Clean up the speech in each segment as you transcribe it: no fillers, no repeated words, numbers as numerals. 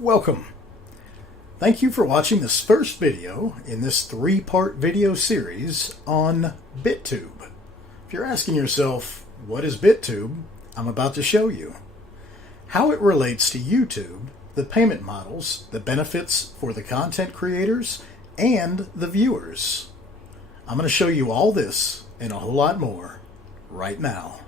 Welcome. Thank you for watching this first video in this three-part video series on BitTube. If you're asking yourself, what is BitTube? I'm about to show you. How it relates to YouTube, the payment models, the benefits for the content creators, and the viewers. I'm going to show you all this and a whole lot more right now.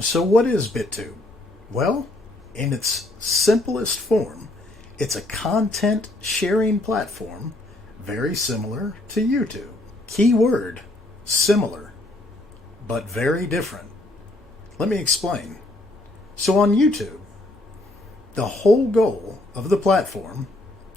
So what is BitTube? Well, in its simplest form, it's a content sharing platform very similar to YouTube. Keyword, similar, but very different. Let me explain. So on YouTube, the whole goal of the platform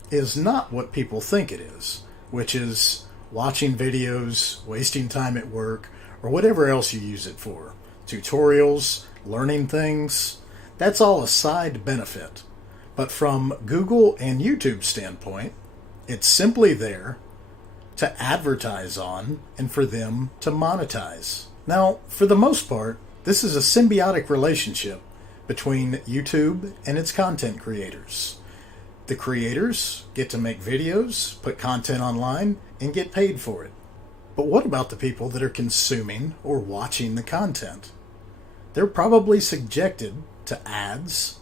is not what people think it is, which is watching videos, wasting time at work, or whatever else you use it for. Tutorials, learning things, that's all a side benefit. But from Google and YouTube standpoint, it's simply there to advertise on and for them to monetize. Now, for the most part, this is a symbiotic relationship between YouTube and its content creators. The creators get to make videos, put content online, and get paid for it. But what about the people that are consuming or watching the content? They're probably subjected to ads,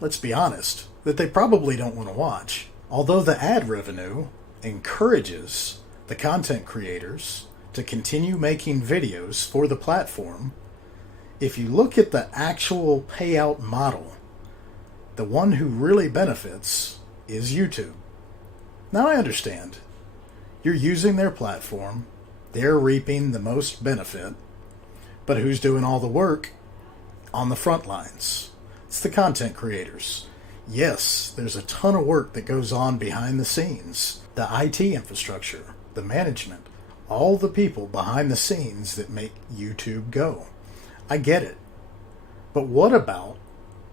let's be honest, that they probably don't want to watch. Although the ad revenue encourages the content creators to continue making videos for the platform, if you look at the actual payout model, the one who really benefits is YouTube. Now I understand. You're using their platform, they're reaping the most benefit, but who's doing all the work on the front lines? It's the content creators. Yes, there's a ton of work that goes on behind the scenes. The IT infrastructure, the management, all the people behind the scenes that make YouTube go. I get it. But what about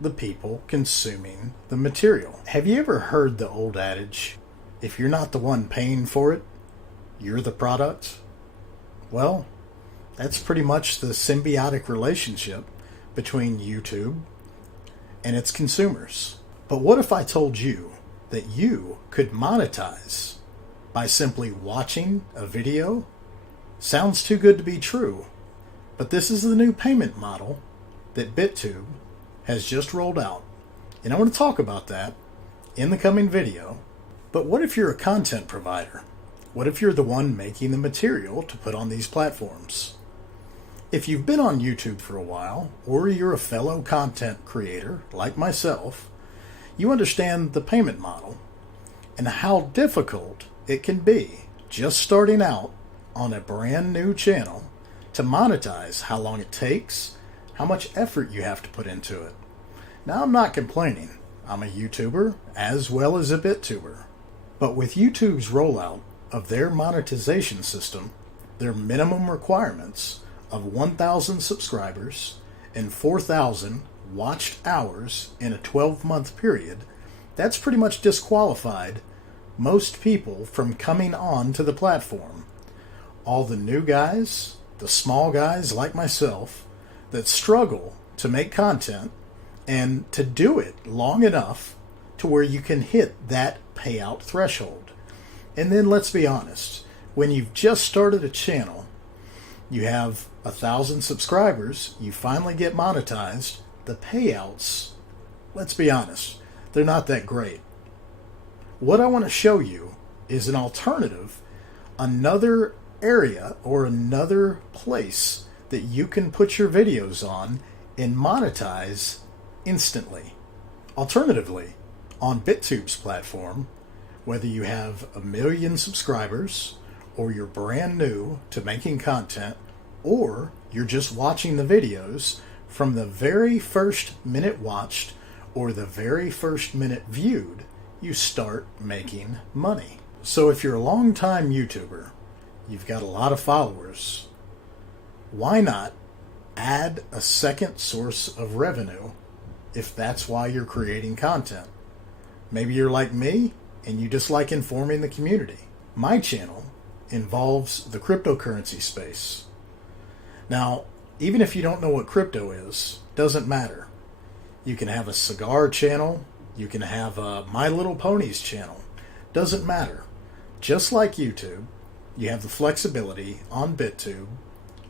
the people consuming the material? Have you ever heard the old adage, if you're not the one paying for it, you're the product? Well, that's pretty much the symbiotic relationship between YouTube and its consumers. But what if I told you that you could monetize by simply watching a video? Sounds too good to be true. But this is the new payment model that BitTube has just rolled out. And I want to talk about that in the coming video. But what if you're a content provider? What if you're the one making the material to put on these platforms? If you've been on YouTube for a while, or you're a fellow content creator like myself, you understand the payment model and how difficult it can be just starting out on a brand new channel to monetize, how long it takes, how much effort you have to put into it. Now, I'm not complaining. I'm a YouTuber as well as a BitTuber. But with YouTube's rollout of their monetization system, their minimum requirements of 1,000 subscribers and 4,000 watched hours in a 12-month period, that's pretty much disqualified most people from coming on to the platform. All the new guys, the small guys like myself, that struggle to make content and to do it long enough to where you can hit that payout threshold. And then let's be honest, when you've just started a channel, you have 1,000 subscribers, you finally get monetized, the payouts, let's be honest, they're not that great. What I want to show you is an alternative, another area or another place that you can put your videos on and monetize instantly. Alternatively, on BitTube's platform, whether you have 1 million subscribers or you're brand new to making content, or you're just watching the videos, from the very first minute watched or the very first minute viewed, you start making money. So if you're a long-time YouTuber, you've got a lot of followers, why not add a second source of revenue if that's why you're creating content? Maybe you're like me and you just like informing the community. My channel involves the cryptocurrency space. Now, even if you don't know what crypto is, doesn't matter. You can have a cigar channel, you can have a My Little Ponies channel, doesn't matter. Just like YouTube, you have the flexibility on BitTube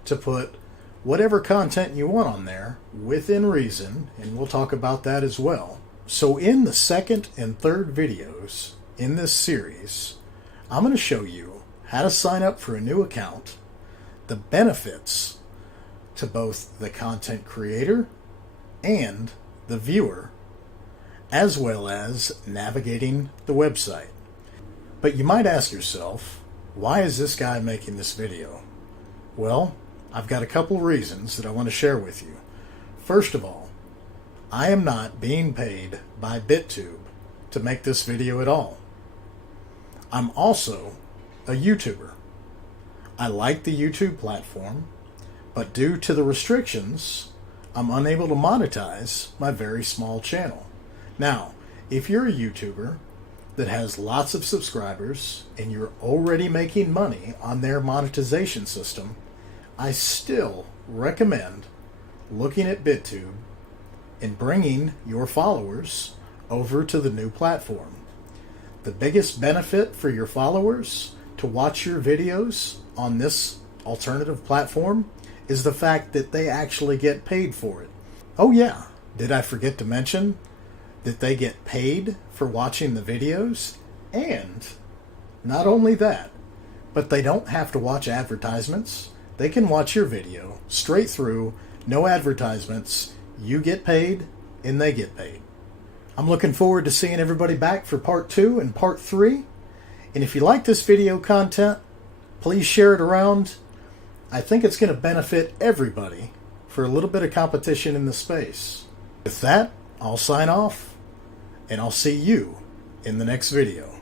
to put whatever content you want on there within reason, and we'll talk about that as well. So in the second and third videos in this series, I'm going to show you how to sign up for a new account, the benefits to both the content creator and the viewer, as well as navigating the website. But you might ask yourself, why is this guy making this video? Well, I've got a couple reasons that I want to share with you. First of all, I am not being paid by BitTube to make this video at all. I'm also a YouTuber. I like the YouTube platform, but due to the restrictions, I'm unable to monetize my very small channel. Now, if you're a YouTuber that has lots of subscribers and you're already making money on their monetization system, I still recommend looking at BitTube and bringing your followers over to the new platform. The biggest benefit for your followers to watch your videos on this alternative platform is the fact that they actually get paid for it. Oh yeah, did I forget to mention that they get paid for watching the videos? And not only that, but they don't have to watch advertisements. They can watch your video straight through, no advertisements. You get paid and they get paid. I'm looking forward to seeing everybody back for part 2 and part 3. And if you like this video content, please share it around. I think it's going to benefit everybody for a little bit of competition in the space. With that, I'll sign off, and I'll see you in the next video.